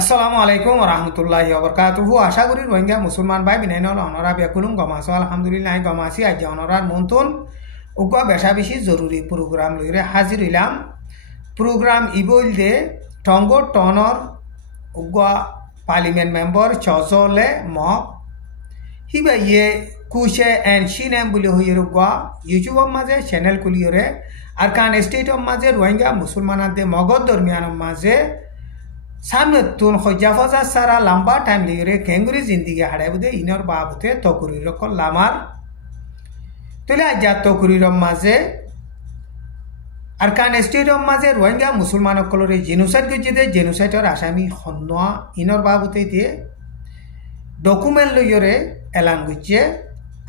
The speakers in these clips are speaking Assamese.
Assalamualaikum warahmatullahi wabarakatuh. Asa kuri rohingya musulman bai binainol onora bekulum gamaso alhamdulillah gamasi aja onorar muntun ugwa besha bishi zoruri program loire hazir ilam. Program ibol de tongo tonor ugwa parliament member chozole mo hiba ye kushe and shinem buli hoyere ugwa YouTube maze channel kuliyore arkan state maze rohingya musulmanante mogod dormiyan maze सामने तुन खोजाफजा सारा लंबा टाइम लिरे केंगुरी जिंदगी हाड़े बुदे इनर बाबुते तोकुरी रको लामार तोले आजा तोकुरी रमाजे अरकान स्टेट माजे रोहिंग्या मुसलमानों कोलोरे जेनोसाइड गुजिदे जेनोसाइड और आसामी खन्नवा इनर बाबुते दिए डॉक्यूमेंट लिरे एलान गुजिए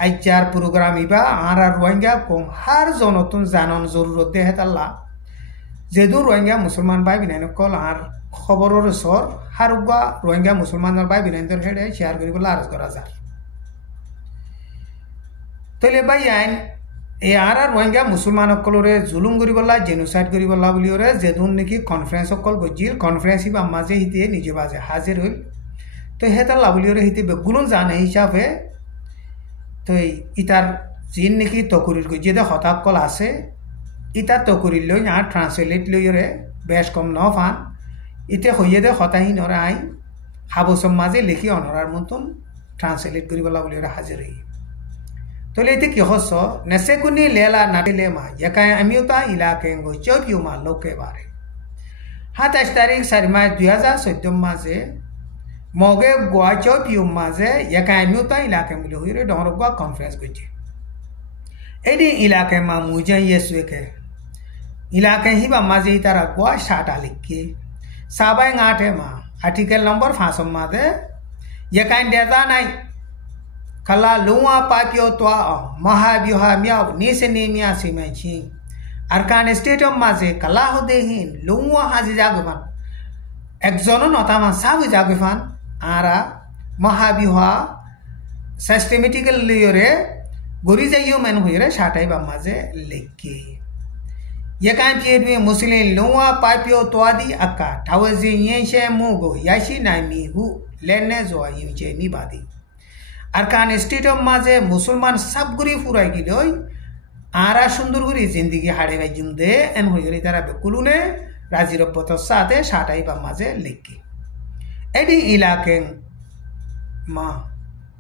आइचार प्रोग्राम इबा आरा रोहिंग्या कों हर जोनो तुन जानन जरूरत दे है तल्ला जेदु रोहिंग्या मुसलमान भाई बिनानो कोल आर खबरों सर हारुगा रोहिंग्या मुसलमान भाई बिनाइंदर हेडे शेयर करी बोला आरज करा जा तले भाई आइन ए आरा रोहिंग्या मुसलमान कोलोरे जुलुम करी बोला जेनोसाइड करी बोला बुलियोरे जेदुन नेकी कॉन्फ्रेंस कल गजिल कॉन्फ्रेंस इबा माजे हिते निजे बाजे हाजिर हइल तो हेता लाबुलियोरे हिते बेगुलुन जाने हिसाबे तो इतार जिन नेकी तकुरिर गजिदे खताब कल आसे इता तकुरिर लो यहाँ ट्रांसलेट लियोरे बेश कम न फान इते होइए दे खताही नरा आई हाबोसम माजे लिखी अनरार मुतुन ट्रांसलेट करी बोला बुलियोरे हाजिर हई तो लेते की होसो नसेकुनी लेला नाटिले मा यकाय अमियुता इलाके गो चोपियुमा लोके बारे 27 तारीख सरिमा 2014 माजे मोगे गोवा चोपियुम माजे यकाय अमियुता इलाके मुले हुइरे डोंगरगवा कॉन्फ्रेंस गुजे एडी इलाके मा मुजे येसुए के इलाके ही बा माजे इतारा गोवा शाटा लिखके साबाय ngaटे मा आर्टिकल नंबर 5 मादे यकाय देता नाई कला लुआ पापियो त्वा महाव्यूहा म्याव निसेने म्या सिमेची अरकान स्टेट माजे कला होदेहिन लुआ हाजी जागफान एकजनो नतामा साबु जागफान आरा महाव्यूहा सिस्टेमेटिकल लियोरे गोरी जाइयो मेन होइरे शाटाई बा माजे लेके यकान पिएदमे मुस्लिम लुआ पापियो त्वादी अक्का थावजी येशे मुगो याशी नामी हु लेने जोआ युचे मी बादी अरकान स्टेट माजे मुसलमान सब गुरी फुराई गिलोय आरा सुंदर गुरी जिंदगी हाड़े में जुमदे एन होइरे तारा बेकुलुने राजिरपतो साथे शाटाई बा माजे लिखी एडी इलाके मा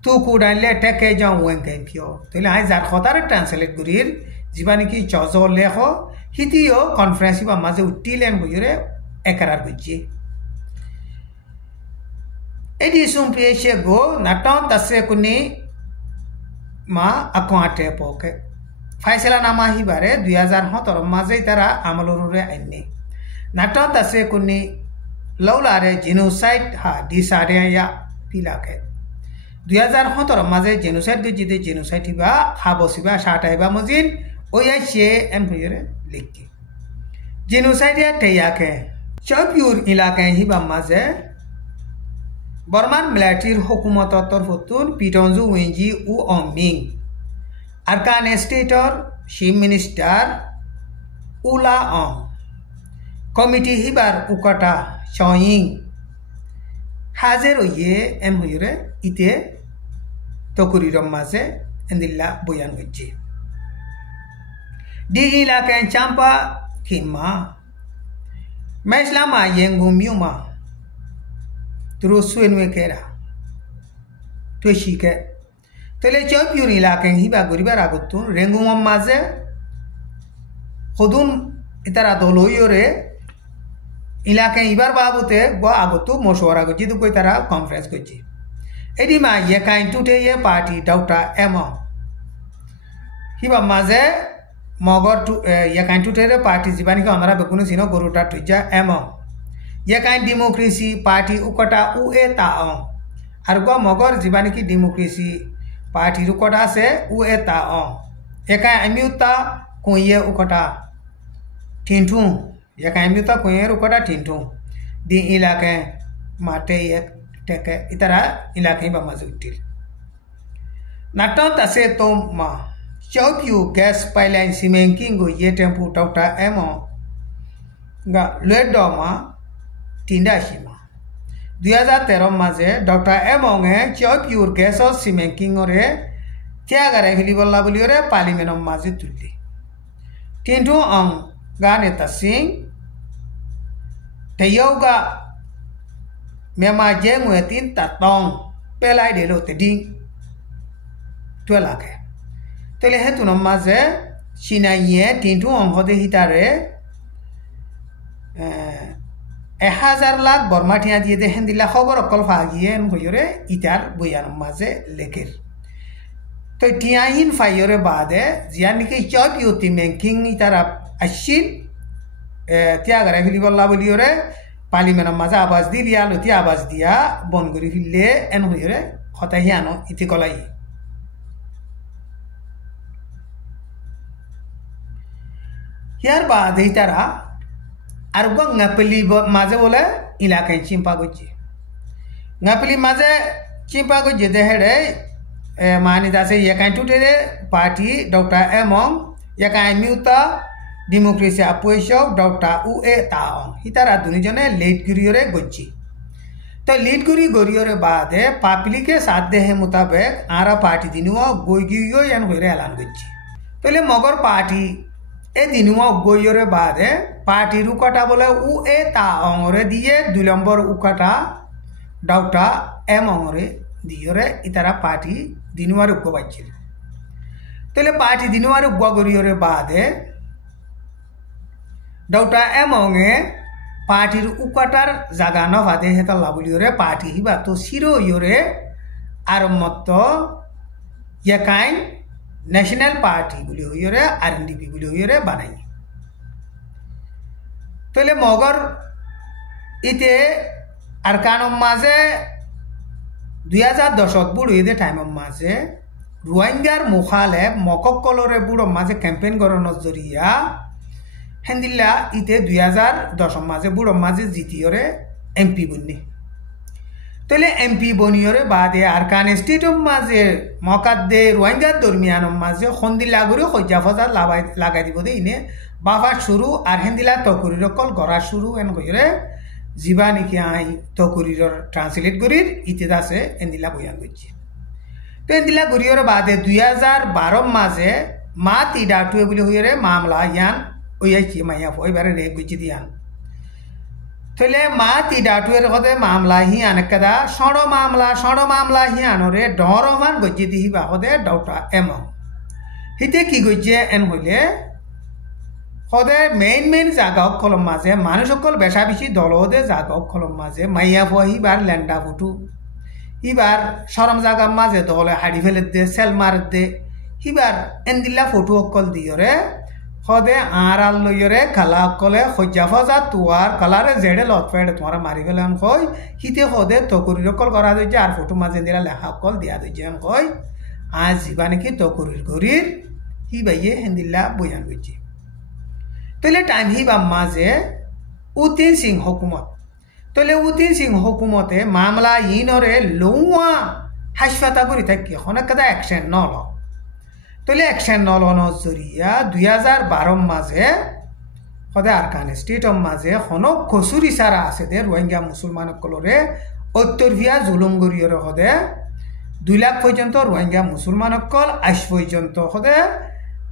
तू कुडाले टेके जाऊ वेंके पियो तले आइ जार खतार ट्रांसलेट गुरीर जीवानी की चौजो लेखो हितियो कॉन्फ्रेंस बा माजे उटिलेन होइरे एकरार गुजी एडी सुम्पिएशे गो नटन तसे कुनी मा अक्वाटे पोके फैसला नामा ही बारे 2017 माजे तारा आमलोरुरे आइने नटन तसे कुनी लौलारे जेनोसाइड हा डिसारे या पिलाके 2017 माजे जेनोसाइड के जिदे जेनोसाइड हिबा हाबसिबा शाटाइबा मजिन ओयाशे एम होइरे लिखी जेनोसाइड या तेयाके चौपियुर इलाके हिबा माजे बर्मान मिलिटारी हुकूमत तरफतुन पिटंजु वेंजी उ अमिंग अरकान स्टेटर चीफ मिनिस्टर उला कमिटी हिबार उकटा चोइंग हाजिर ये एम होइरे इते तकुरी रमाजे एंदिल्ला बयान गज्जे दी इलाके चांपा किमा मैस्लामा येंगु म्युमा Terus suenwe kera to shike tele chopyur iलाके hiba guriba ragutun rengum maze khudun itara doloyore iलाके ibar babute go agutu moshwara goji du koi tara conference goji edima ye kain tute ye party daughter emo hiba maze mogor tu ye kain tute re party jibani ka onara bekunu sino goruta tuja emo यकाइन डेमोक्रेसी पार्टी उकटा उए ताओ अरगो मगर जीवानी की डेमोक्रेसी पार्टी रुकटा से उए ताओ यकाइन अम्युता कोये उकटा टिंटू यकाइन अम्युता कोये उकटा टिंटू दी इलाके माटे ये टेके इतरा इलाके बा मजुटिल नाटो तसे तो मा चौपियु गैस पाइपलाइन सिमेंकिंग ये टेम्पू टौटा एमो ga ledoma tinda shima 2013 মাঝে ডক্টর এমংয়ে চিয় পিউর গ্যাসর সিমেকিংরে ত্যাগারে ফিলিবল্লা বলিওরে পার্লিমেন্টর মাঝে তুললি কিন্তু অং গা নেতা সিং তেয়ৌগা মেমা যে মুয়েতিন তাতং পেলাই দিল তেডিং তুলাকে তলে হেতুন মাঝে চিনাইয়ে তিনটু অংশ দে হিতারে 1000 লাখ বর্মা ঠিয়া দিয়ে দে হেন্দিলা খবর অকল ফাগিয়ে হইরে ইটার বইয়ার মাঝে লেখের তো টিয়াহিন ফাইয়রে বাদে জিয়া নাকি চপ ইউতি মেকিং ইটার আসিল ত্যাগারে ফিলিবল্লা বলিওরে পার্লিমেন্টের মাঝে আবাস দি দিয়া লতি আবাস দিয়া বন করি ফিরলে এন হইরে হতাহিয়ানো ইতি কলাই ইয়ার বাদে তারা আর গাপলি মাঝে বলে ইলাকায় চিম্পা করছে গাপলি মাঝে চিম্পা করছে দেহেরে মানি দাসে একাই টুটে পার্টি ডক্টর এমং একাই মিউতা ডেমোক্রেসি আপোষক ডক্টর উএ তাওং হিতারা দুজনে লিড গুরিয়রে গচ্ছি তো লিড গুরি গরিয়রে বাদে পাবলিকে সাথ দেহে মোতাবেক আরা পার্টি দিনুয়া গই গিয়ে এন হইরে এলান করছি তাহলে মগর পার্টি এ দিনুয়া গইয়রে বাদে পার্টির উকাটা বলে উএ তাওংরে দিয়ে 2 নম্বর উকাটা ডক্টর এমংরে দিয়রে ইতারা পার্টি দিনুয়ার উগ্গ পাচ্ছিল তাহলে পার্টি দিনুয়ার উগ্গ গরিয়রে বাদে ডক্টর এমংয়ে পার্টির উকাটার জাগা নভাদে হেতা লাবলিওরে পার্টি হিবা তো সিরো ইয়রে আর মত একাই ন্যাশনাল পার্টি বলি হইরে আরএনডিপি বলি হইরে বানাই তাহলে মগর ইতে আর কানম মাঝে 2010 বুড়ো এদের টাইমের মাঝে রোহিঙ্গার মুখালে মককলরে বুড়ো মাঝে ক্যাম্পেইন করানোর জরিয়া হেন্দিল্লা ইতে 2010 মাঝে বুড়ো মাঝে জিতিয়রে এমপি বন্নি তাহলে এমপি বনিয়রে বাদে আর কান স্টেটর মাঝে মকাত দে রোহিঙ্গার দরমিয়ান মাঝে সন্দিল্লা করে সজ্জা ফজা লাগাই দিব দে ইনে বাফার শুরু আর হেন্দিলা তকুরির কল গড়া শুরু এন কইরে জিবা নাকি আই তকুরির ট্রান্সলেট করির ইতে আছে এন্দিলা বয়ান করছে তো এন্দিলা গরিয়র বাদে 2012 মাঝে মা তিডাটুয়ে বলে হইরে মামলা ইয়ান ওইয়াইছি মাইয়া এবারে রেপ করছি দিয়ান তাহলে মা তিডাটুয়ের হতে মামলা হি আনেকাদা সড় মামলা হি আনরে ডরমান গজ্জি দিহি বাহদে ডক্টর এমং হিতে কি গজ্জে এন হইলে হদে মেইন জাগা কলম মাঝে মানুষ সকল বেশা বেশি দলদে জাগা কলম মাঝে মাইয়া ফুয়া হিবার ল্যান্ডা ফুটু হিবার সরম জাগার মাঝে দলে হাড়ি ফেলে দে সেল মার দে হিবার এন্দিল্লা ফটো অকল দিয়রে হদে আড়াল লইরে কালা অকলে সজ্জা ফজা তুয়ার কালারে জেডে লত ফেড়ে তোমার মারি ফেলাম কই হিতে হদে তকুরির অকল করা দইছে আর ফটো মাঝে দিলা লেখা অকল দিয়া দইছে কই আজ জিবা নাকি তকুরির গরির হি বাইয়ে হেন্দিল্লা বয়ান করছে তাহলে টাইম হিবা মাঝে উতিন সিং হুকুমত তাহলে উতিন সিং হুকুমতে মামলা ইনরে লৌয়া হাসপাতা করি থাকি অনেক কথা অ্যাকশন নল তাহলে অ্যাকশন নলনের জরিয়া 2012 মাঝে সদায় আরকান স্টেটর মাঝে হনক খসুরি সারা আছে দে রোহিঙ্গা মুসলমান সকলরে অত্যর্ভিয়া জুলুম গরিয়রে সদে 2 লাখ পর্যন্ত রোহিঙ্গা মুসলমান সকল আজ পর্যন্ত সদে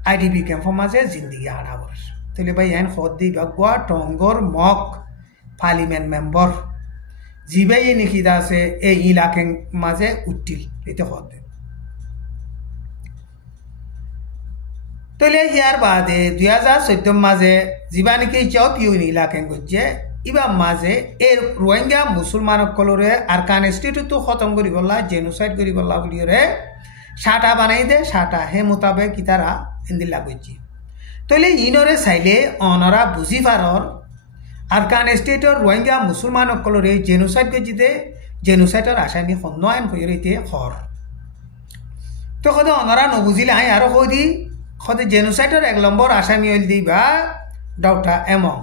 আইডিবি ক্যাম্পর মাঝে জিন্দিগি হারাবর তাহলে ভাই এন সদ দি বাগুয়া টঙ্গর মক পার্লিমেন্ট মেম্বার জিবাই নাকি আছে এই ইলাকের মাঝে উঠিল এতে সদ দে তাহলে ইয়ার বাদে 2014 মাঝে যিবা নাকি চক ইউনি ইলাকেন গজ্জে ইবা মাঝে এই রোহিঙ্গা মুসলমান সকলরে আরকান স্টেটতো খতম করি বললা জেনোসাইড করি বললা বলিরে সাটা বানাই দে সাটা হে মোতাবেক ইতারা এন্দিল্লা গজ্জি তাহলে ইনরে চাইলে অনরা বুঝি পারর আরকান স্টেটর রোহিঙ্গা মুসলমান সকলরে জেনোসাইড গজ্জি দে জেনোসাইডর আসামি সন্নয়ন কইরিতে হর তো কত অনরা নবুঝিলে আই আরো কই দি সদে জেনোসাইডর 1 নম্বর আসামি হইল দিবা ডক্টর এমং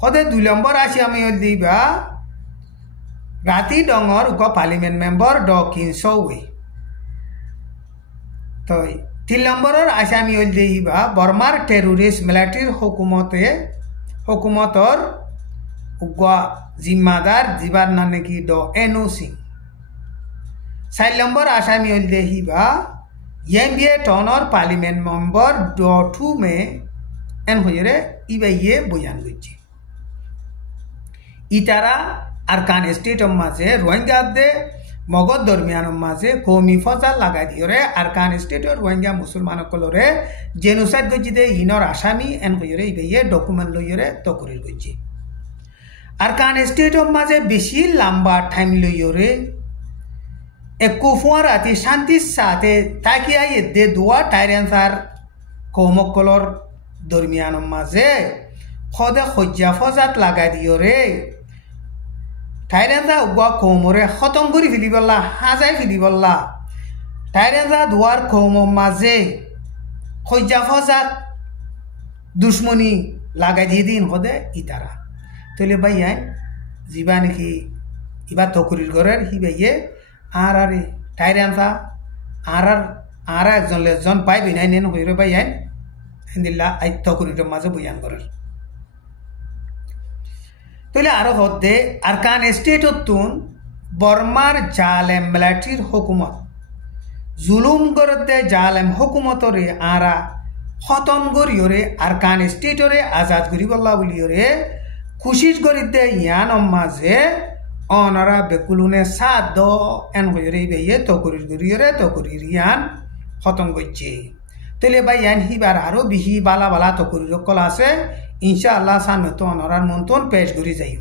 সদে 2 নম্বর আসামি হইল দিবা রাতি ডঙর উক পার্লিমেন্ট মেম্বার ড কিনসৌই তো 3 নম্বরের আসামি হইল দিবা বর্মার টেরোরিস্ট মিলিটারির হুকুমতর উগা জিম্মাদার জিবার নানে কি ড এনওসি 4 নম্বর আসামি হইলে হিবা এমবিএ টনর পার্লিমেন্ট মেম্বার ড 2 মে এন হইরে ইবা বয়ান করছে ইতারা আরকান স্টেটর মাঝে রোহিঙ্গাদের মগধ দরমিয়ান মাঝে কৌমি ফজাল লাগাই দিয়ে আরকান স্টেটর রোহিঙ্গা মুসলমান সকলরে জেনোসাইড গজিতে ইনর আসামি এন হইরে ইবে ডকুমেন্ট লইরে তকরির করছে আরকান স্টেটর মাঝে বেশি লম্বা টাইম লইরে একুফুয়া রাতি শান্তির সাথে তাকিয়া দে দোয়া টাইরেন্সার কৌমকলর দরমিয়ান মাঝে খদে খজ্জা ফজাত লাগাই দিয়ে টাইরেন্সা উগা কৌমরে খতম করে ফেলিবল্লা হাজাই ফেলিবল্লা টাইরেন্সা দোয়ার কৌম মাঝে খজ্জা ফজাত দুশ্মনী লাগাই দিয়ে দিন হদে ইতারা তৈলে ভাই যা নাকি ইবা তকরির ঘরের হিবাইয়ে আর টাইরেন্সা আর একজন লেজন পাই বিনাই নেন হইরে ভাই দিল্লা আই তকরির মাঝে বয়ান করার তৈলে আরো হদে আরকান স্টেটতুন বর্মার জালেম মিলিটারির হুকুমত জুলুম করতে জালেম হুকুমতরে আরা খতম করিওরে আরকান স্টেটরে আজাদ করিবল্লা বলিওরে খুশিস করিতে ইয়ান মাঝে অনারা বেকুলুনে সাদ দ এন হইরে বেয়ে তকরির করিওরে তকরির ইয়ান খতম করছে তৈলে ভাই ইয়ান হিবার আরো বেশি বালা বালা তকরির কল আছে ইনশাআল্লাহ সামনে তো অনরার মন্তন পেশ করি যাই